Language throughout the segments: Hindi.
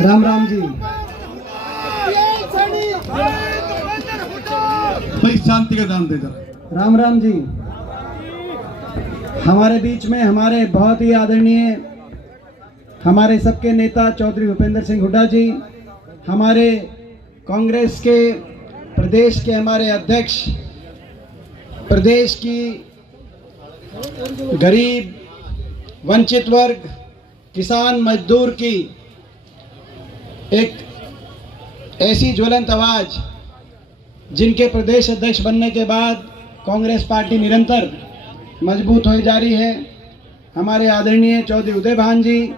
राम राम जी। भाई शांति का दान दे जरा। राम राम जी। हमारे बीच में हमारे बहुत ही आदरणीय हमारे सबके नेता चौधरी भूपेंद्र सिंह हुड्डा जी, हमारे कांग्रेस के प्रदेश के हमारे अध्यक्ष, प्रदेश की गरीब, वंचित वर्ग, किसान, मजदूर की एक ऐसी ज्वलंत आवाज, जिनके प्रदेश अध्यक्ष बनने के बाद कांग्रेस पार्टी निरंतर मजबूत हो जा रही है। हमारे आदरणीय चौधरी उदय भान जी,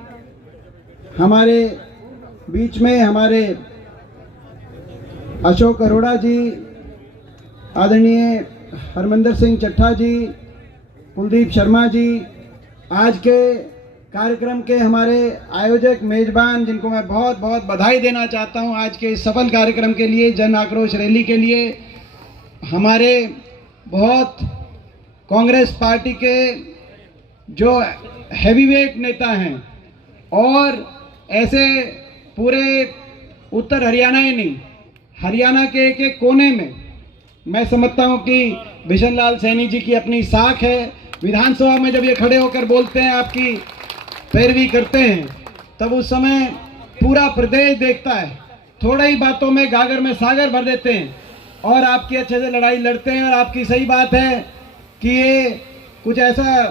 हमारे बीच में हमारे अशोक अरोड़ा जी, आदरणीय हरमिंदर सिंह चट्ठा जी, कुलदीप शर्मा जी, आज के कार्यक्रम के हमारे आयोजक मेजबान, जिनको मैं बहुत बहुत बधाई देना चाहता हूं आज के इस सफल कार्यक्रम के लिए, जन आक्रोश रैली के लिए। हमारे बहुत कांग्रेस पार्टी के जो हैवीवेट नेता हैं और ऐसे पूरे उत्तर हरियाणा ही नहीं, हरियाणा के एक एक कोने में मैं समझता हूं कि बिशन लाल सैनी जी की अपनी साख है। विधानसभा में जब ये खड़े होकर बोलते हैं, आपकी पैरवी करते हैं, तब उस समय पूरा प्रदेश देखता है। थोड़ा ही बातों में गागर में सागर भर देते हैं और आपकी अच्छे से लड़ाई लड़ते हैं। और आपकी सही बात है कि ये कुछ ऐसा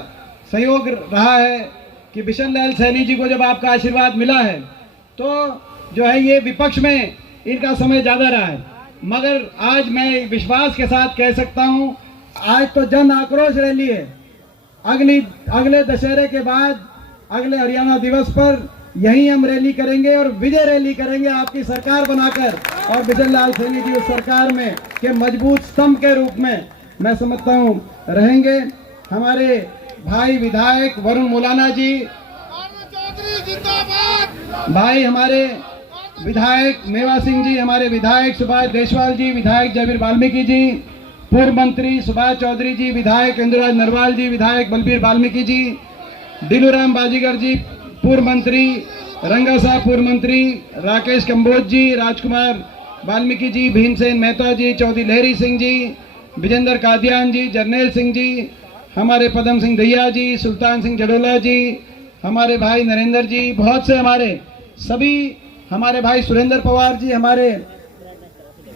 सहयोग रहा है कि बिशन लाल सैनी जी को जब आपका आशीर्वाद मिला है तो जो है ये विपक्ष में इनका समय ज़्यादा रहा है। मगर आज मैं विश्वास के साथ कह सकता हूँ, आज तो जन आक्रोश रैली है। अगले दशहरे के बाद, अगले हरियाणा दिवस पर यहीं हम रैली करेंगे और विजय रैली करेंगे आपकी सरकार बनाकर, और बिशन लाल सैनी जी उस सरकार में के मजबूत स्तंभ के रूप में मैं समझता हूँ रहेंगे। हमारे भाई विधायक वरुण मौलाना जी, भाई हमारे विधायक मेवा सिंह जी, हमारे विधायक सुभाष देशवाल जी, विधायक जयवीर वाल्मीकि जी, पूर्व मंत्री सुभाष चौधरी जी, विधायक इंद्रराज नरवाल जी, विधायक बलबीर वाल्मीकि जी, दिलूराम बाजीगर जी, पूर्व मंत्री, रंगा साहब पूर्व मंत्री, राकेश कंबोज जी, राजकुमार वाल्मीकि जी, भीमसेन मेहता जी, चौधरी लहरी सिंह जी, विजेंद्र कादियान जी, जरनैल सिंह जी, हमारे पदम सिंह दहिया जी, सुल्तान सिंह जडोला जी, हमारे भाई नरेंद्र जी, बहुत से हमारे सभी, हमारे भाई सुरेंद्र पवार जी, हमारे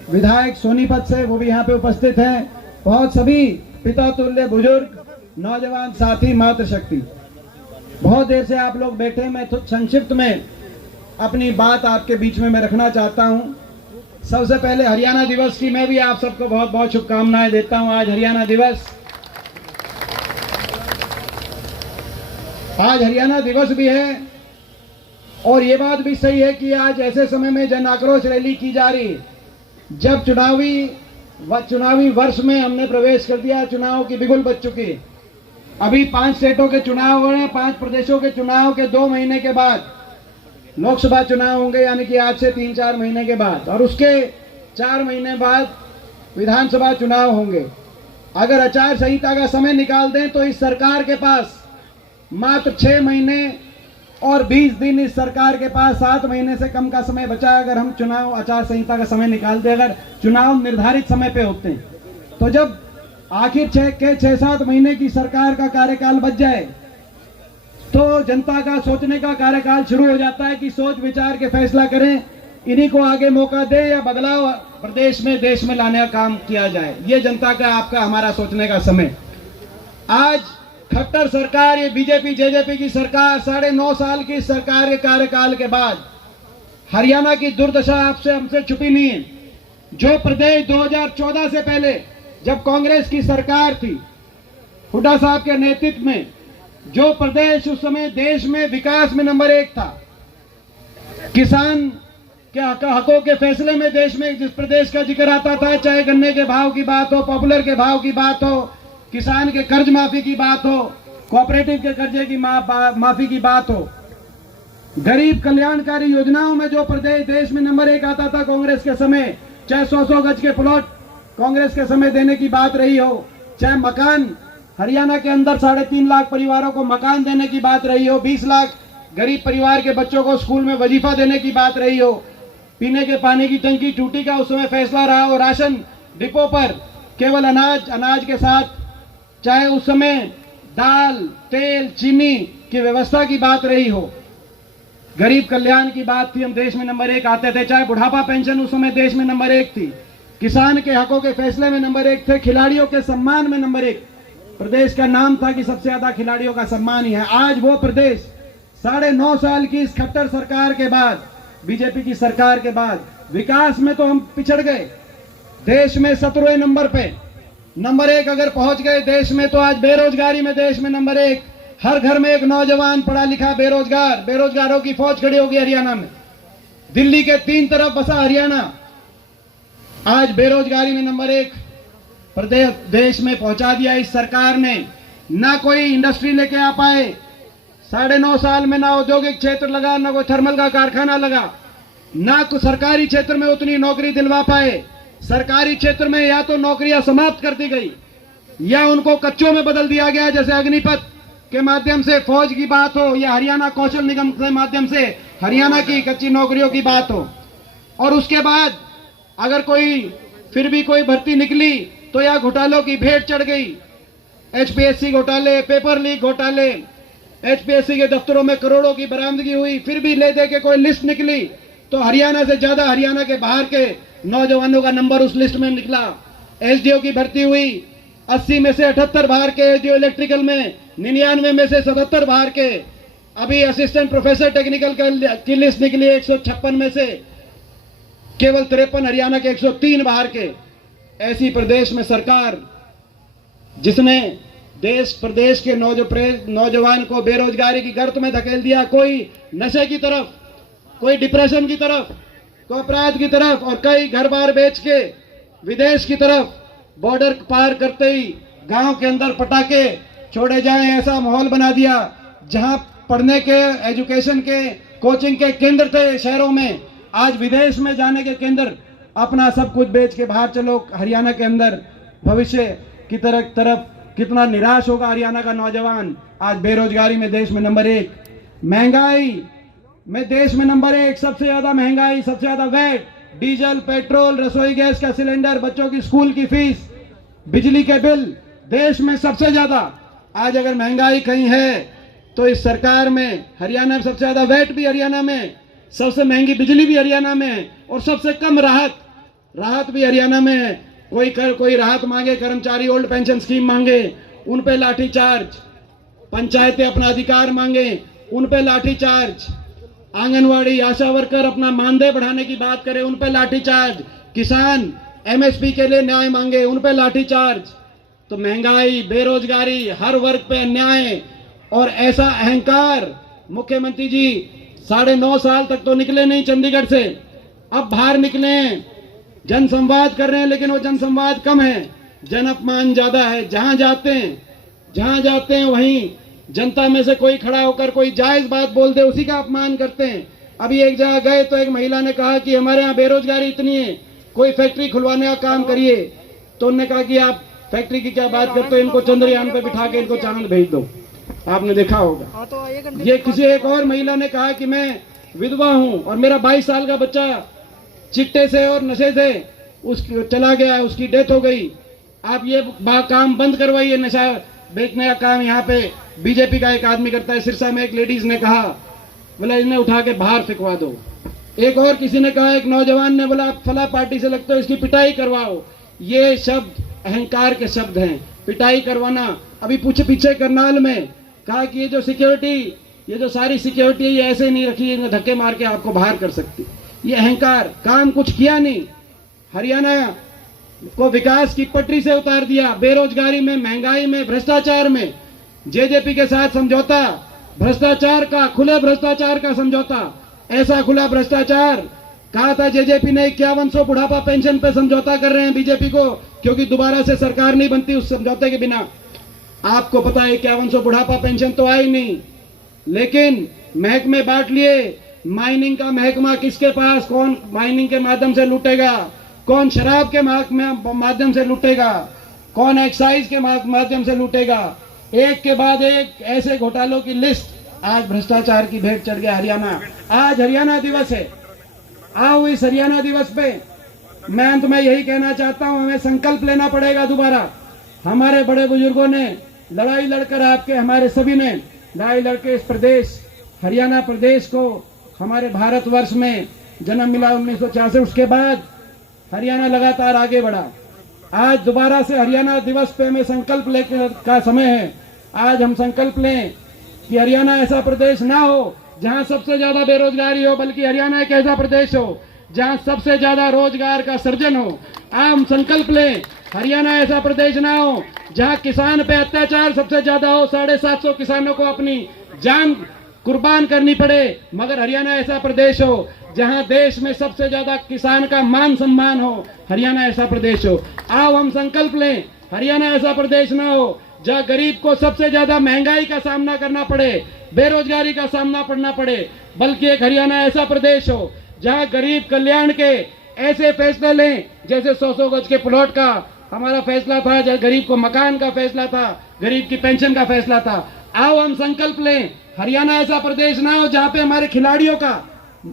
विधायक सोनीपत से, वो भी यहाँ पे उपस्थित हैं। बहुत सभी पिता तुल्य बुजुर्ग, नौजवान साथी, मातृशक्ति, बहुत देर से आप लोग बैठे। मैं तो संक्षिप्त में अपनी बात आपके बीच में मैं रखना चाहता हूँ। सबसे पहले हरियाणा दिवस की मैं भी आप सबको बहुत बहुत शुभकामनाएं देता हूँ। आज हरियाणा दिवस भी है, और ये बात भी सही है कि आज ऐसे समय में जन आक्रोश रैली की जा रही है जब चुनावी वर्ष में हमने प्रवेश कर दिया, चुनाव की बिगुल बज चुकी है। अभी 5 स्टेटों के चुनाव हो रहे हैं, 5 प्रदेशों के चुनाव के 2 महीने के बाद लोकसभा चुनाव होंगे, यानी कि आज से 3-4 महीने के बाद, और उसके 4 महीने बाद विधानसभा चुनाव होंगे। अगर आचार संहिता का समय निकाल दें तो इस सरकार के पास मात्र 6 महीने और 20 दिन, इस सरकार के पास 7 महीने से कम का समय बचा है। अगर हम चुनाव आचार संहिता का समय निकाल दें, अगर चुनाव निर्धारित समय पे होते हैं, तो जब आखिर 6-7 महीने की सरकार का कार्यकाल बच जाए तो जनता का सोचने का कार्यकाल शुरू हो जाता है कि सोच विचार के फैसला करें, इन्हीं को आगे मौका दे या बदलाव प्रदेश में, देश में लाने का काम किया जाए। ये जनता का, आपका, हमारा सोचने का समय। आज खट्टर सरकार, ये बीजेपी जेजेपी की सरकार, 9.5 साल की सरकार के कार्यकाल के बाद हरियाणा की दुर्दशा आपसे हमसे छुपी नहीं है। जो प्रदेश 2014 से पहले, जब कांग्रेस की सरकार थी, हुड्डा साहब के नेतृत्व में, जो प्रदेश उस समय देश में विकास में नंबर 1 था, किसान के हकों के फैसले में देश में जिस प्रदेश का जिक्र आता था, चाहे गन्ने के भाव की बात हो, पॉपुलर के भाव की बात हो, किसान के कर्ज माफी की बात हो, कोऑपरेटिव के कर्जे की माफी की बात हो, गरीब कल्याणकारी योजनाओं में जो प्रदेश देश में नंबर 1 आता था कांग्रेस के समय, चाहे 100 गज के प्लॉट कांग्रेस के समय देने की बात रही हो, चाहे मकान हरियाणा के अंदर 3.5 लाख परिवारों को मकान देने की बात रही हो, 20 लाख गरीब परिवार के बच्चों को स्कूल में वजीफा देने की बात रही हो, पीने के पानी की टंकी टूटी का उस समय फैसला रहा हो, राशन डिपो पर केवल अनाज के साथ, चाहे उस समय दाल तेल चीनी की व्यवस्था की बात रही हो, गरीब कल्याण की बात थी, हम देश में नंबर 1 आते थे, चाहे बुढ़ापा पेंशन उस समय देश में नंबर 1 थी, किसान के हकों के फैसले में नंबर 1 थे, खिलाड़ियों के सम्मान में नंबर 1 प्रदेश का नाम था कि सबसे ज्यादा खिलाड़ियों का सम्मान ही है। आज वो प्रदेश 9.5 साल की इस खट्टर सरकार के बाद, बीजेपी की सरकार के बाद विकास में तो हम पिछड़ गए। देश में 17वें नंबर पे, नंबर 1 अगर पहुंच गए देश में, तो आज बेरोजगारी में देश में नंबर 1, हर घर में एक नौजवान पढ़ा लिखा बेरोजगार, बेरोजगारों की फौज खड़ी होगी हरियाणा में। दिल्ली के 3 तरफ बसा हरियाणा आज बेरोजगारी में नंबर 1 प्रदेश देश में पहुंचा दिया इस सरकार ने। ना कोई इंडस्ट्री लेके आ पाए, 9.5 साल में ना औद्योगिक क्षेत्र लगा, ना कोई थर्मल का कारखाना लगा, ना कोई सरकारी क्षेत्र में उतनी नौकरी दिलवा पाए। सरकारी क्षेत्र में या तो नौकरियां समाप्त कर दी गई या उनको कच्चों में बदल दिया गया, जैसे अग्निपथ के माध्यम से फौज की बात हो या हरियाणा कौशल निगम के माध्यम से हरियाणा की कच्ची नौकरियों की बात हो। और उसके बाद अगर फिर भी कोई भर्ती निकली तो या घोटालों की भेंट चढ़ गई। एचपीएससी घोटाले, पेपर लीक घोटाले, एचपीएससी के दफ्तरों में करोड़ों की बरामदगी हुई, फिर भी ले दे के कोई लिस्ट निकली तो हरियाणा से ज्यादा हरियाणा के बाहर के नौजवानों का नंबर उस लिस्ट में निकला। एसडीओ की भर्ती हुई, 80 में से 78 बाहर के एसडीओ इलेक्ट्रिकल में, 99 में से 77 बाहर के। अभी असिस्टेंट प्रोफेसर टेक्निकल की लिस्ट निकली 156 में से केवल 53 हरियाणा के, 103 बाहर के। ऐसी प्रदेश में सरकार जिसने प्रदेश के नौजवान को बेरोजगारी की गर्त में धकेल दिया, कोई नशे की तरफ, कोई डिप्रेशन की तरफ, कोई अपराध की तरफ, और कई घर बार बेच के विदेश की तरफ बॉर्डर पार करते ही गांव के अंदर पटाखे छोड़े जाएं, ऐसा माहौल बना दिया। जहां पढ़ने के, एजुकेशन के, कोचिंग के केंद्र थे शहरों में, आज विदेश में जाने के केंद्र, अपना सब कुछ बेच के बाहर चलो। हरियाणा के अंदर भविष्य की तरफ कितना निराश होगा हरियाणा का नौजवान। आज बेरोजगारी में देश में नंबर 1, महंगाई में देश में नंबर 1, सबसे ज्यादा महंगाई, सबसे ज्यादा वैट, डीजल, पेट्रोल, रसोई गैस का सिलेंडर, बच्चों की स्कूल की फीस, बिजली के बिल, देश में सबसे ज्यादा। आज अगर महंगाई कहीं है तो इस सरकार में, हरियाणा में सबसे ज्यादा वैट भी हरियाणा में, सबसे महंगी बिजली भी हरियाणा में है, और सबसे कम राहत भी हरियाणा में है। कोई राहत मांगे, कर्मचारी ओल्ड पेंशन स्कीम मांगे, उन पे लाठीचार्ज, पंचायतें अपना अधिकार मांगे, उन पे लाठीचार्ज, आंगनवाड़ी आशा वर्कर अपना मानदेय बढ़ाने की बात करें, उन पे लाठीचार्ज, किसान एमएसपी के लिए न्याय मांगे, उन पे लाठीचार्ज। तो महंगाई, बेरोजगारी, हर वर्ग पे अन्याय और ऐसा अहंकार। मुख्यमंत्री जी 9.5 साल तक तो निकले नहीं चंडीगढ़ से, अब बाहर निकले हैं, जन संवाद कर रहे हैं, लेकिन वो जन संवाद कम है, जन अपमान ज्यादा है। जहां जाते हैं वहीं जनता में से कोई खड़ा होकर कोई जायज बात बोल दे, उसी का अपमान करते हैं। अभी एक जगह गए तो एक महिला ने कहा कि हमारे यहाँ बेरोजगारी इतनी है, कोई फैक्ट्री खुलवाने का काम करिए। तो उन्होंने कहा कि आप फैक्ट्री की क्या बात करते हो, इनको चंद्रयान पे बिठा के इनको चांद भेज दो। आपने देखा होगा। ये किसी एक और महिला ने कहा कि मैं विधवा हूं और मेरा 22 साल का बच्चा चिट्टे से और नशे से चला गया, उसकी डेथ हो गई। आप ये काम बंद करवाइए, नशा बेचने का काम यहाँ पे बीजेपी का एक आदमी करता है। सिरसा में एक लेडीज ने कहा, बोला इन्हें उठा के बाहर फेंकवा दो। एक और किसी ने कहा, एक नौजवान ने बोला आप फला पार्टी से लगते हो, इसकी पिटाई करवाओ। ये शब्द अहंकार के शब्द हैं, पिटाई करवाना। अभी पीछे करनाल में कहा कि ये जो सारी सिक्योरिटी ये ऐसे नहीं रखी, इन्हें धक्के मार के आपको बाहर कर सकती। ये अहंकार, काम कुछ किया नहीं, हरियाणा को विकास की पटरी से उतार दिया। बेरोजगारी में, महंगाई में, भ्रष्टाचार में जेजेपी के साथ समझौता, भ्रष्टाचार का, खुले भ्रष्टाचार का समझौता। ऐसा खुला भ्रष्टाचार कहा था जेजेपी ने 5100 बुढ़ापा पेंशन पे समझौता कर रहे हैं बीजेपी को, क्योंकि दोबारा से सरकार नहीं बनती उस समझौते के बिना। आपको पता है 5100 बुढ़ापा पेंशन तो आई नहीं, लेकिन महकमे बांट लिए। माइनिंग का महकमा किसके पास, कौन माइनिंग के माध्यम से लूटेगा, कौन शराब के माध्यम से लूटेगा, कौन एक्साइज के माध्यम से लूटेगा। एक के बाद एक ऐसे घोटालों की लिस्ट आज भ्रष्टाचार की भेंट चढ़ गया हरियाणा। आज हरियाणा दिवस है। आओ इस हरियाणा दिवस पे मैं अंत में यही कहना चाहता हूं, हमें संकल्प लेना पड़ेगा दोबारा। हमारे बड़े बुजुर्गों ने लड़ाई लड़कर, आपके हमारे सभी ने लड़ाई लड़के इस प्रदेश हरियाणा प्रदेश को, हमारे भारतवर्ष में जन्म मिला 1966। उसके बाद हरियाणा लगातार आगे बढ़ा। आज दोबारा से हरियाणा दिवस पे हमें संकल्प लेकर का समय है। आज हम संकल्प लें कि हरियाणा ऐसा प्रदेश ना हो जहां सबसे ज्यादा बेरोजगारी हो, बल्कि हरियाणा एक ऐसा प्रदेश हो जहां सबसे ज्यादा रोजगार का सृजन हो। हम संकल्प लें हरियाणा ऐसा प्रदेश ना हो जहां किसान पे अत्याचार सबसे ज्यादा हो, 750 किसानों को अपनी जान कुर्बान करनी पड़े, मगर हरियाणा ऐसा प्रदेश हो जहां देश में सबसे ज्यादा किसान का मान सम्मान हो। हरियाणा ऐसा प्रदेश हो। आओ हम संकल्प लें हरियाणा ऐसा प्रदेश ना हो जहां गरीब को सबसे ज्यादा महंगाई का सामना करना पड़े, बेरोजगारी का सामना करना पड़े, बल्कि एक हरियाणा ऐसा प्रदेश हो जहां गरीब कल्याण के ऐसे फैसले लें जैसे 100 गज के प्लॉट का हमारा फैसला था, जब गरीब को मकान का फैसला था, गरीब की पेंशन का फैसला था। आओ हम संकल्प लें हरियाणा ऐसा प्रदेश ना हो जहां पे हमारे खिलाड़ियों का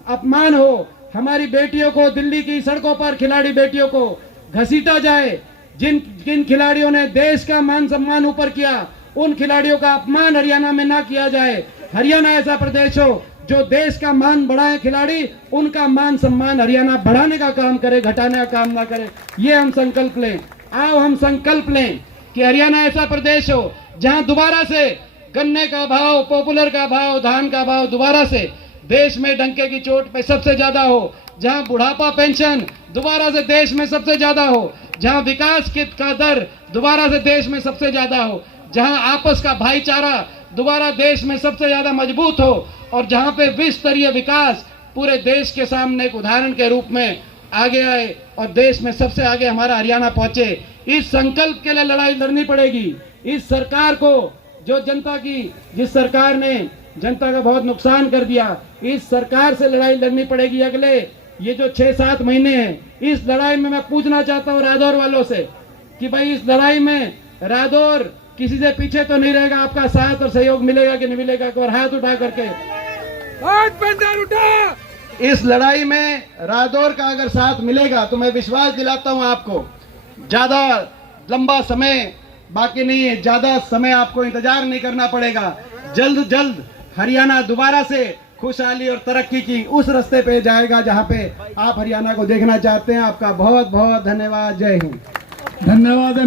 अपमान हो, हमारी बेटियों को दिल्ली की सड़कों पर खिलाड़ी बेटियों को घसीटा जाए। जिन खिलाड़ियों ने देश का मान सम्मान ऊपर किया, उन खिलाड़ियों का अपमान हरियाणा में ना किया जाए। हरियाणा ऐसा प्रदेश हो जो देश का मान बढ़ाए, खिलाड़ी उनका मान सम्मान हरियाणा बढ़ाने का काम करे, घटाने का काम ना करे। ये हम संकल्प लें। आओ हम संकल्प लें कि हरियाणा ऐसा प्रदेश हो जहां दोबारा से गन्ने का भाव, पॉपुलर का भाव, धान का भाव दोबारा से देश में डंके की चोट पे सबसे ज्यादा हो, जहां बुढ़ापा पेंशन दोबारा से देश में सबसे ज्यादा हो, जहां विकास का दर दोबारा से देश में सबसे ज्यादा हो, जहां आपस का भाईचारा दोबारा देश में सबसे ज्यादा मजबूत हो, और जहां पे विश्व स्तरीय विकास पूरे देश के सामने एक उदाहरण के रूप में आगे आए और देश में सबसे आगे हमारा हरियाणा पहुंचे। इस संकल्प के लिए लड़ाई लड़नी पड़ेगी। इस सरकार को, जो जिस सरकार ने जनता का बहुत नुकसान कर दिया, इस सरकार से लड़ाई लड़नी पड़ेगी। अगले ये जो 6-7 महीने हैं, इस लड़ाई में मैं पूछना चाहता हूँ रादौर वालों से कि भाई इस लड़ाई में रादौर किसी से पीछे तो नहीं रहेगा, आपका साथ और सहयोग मिलेगा कि नहीं मिलेगा? और हाथ उठा करके उठा। इस लड़ाई में रादौर का अगर साथ मिलेगा तो मैं विश्वास दिलाता हूं आपको, ज्यादा लंबा समय बाकी नहीं है, ज्यादा समय आपको इंतजार नहीं करना पड़ेगा। जल्द हरियाणा दोबारा से खुशहाली और तरक्की की उस रास्ते पे जाएगा जहां पे आप हरियाणा को देखना चाहते हैं। आपका बहुत बहुत धन्यवाद। जय हिंद। धन्यवाद।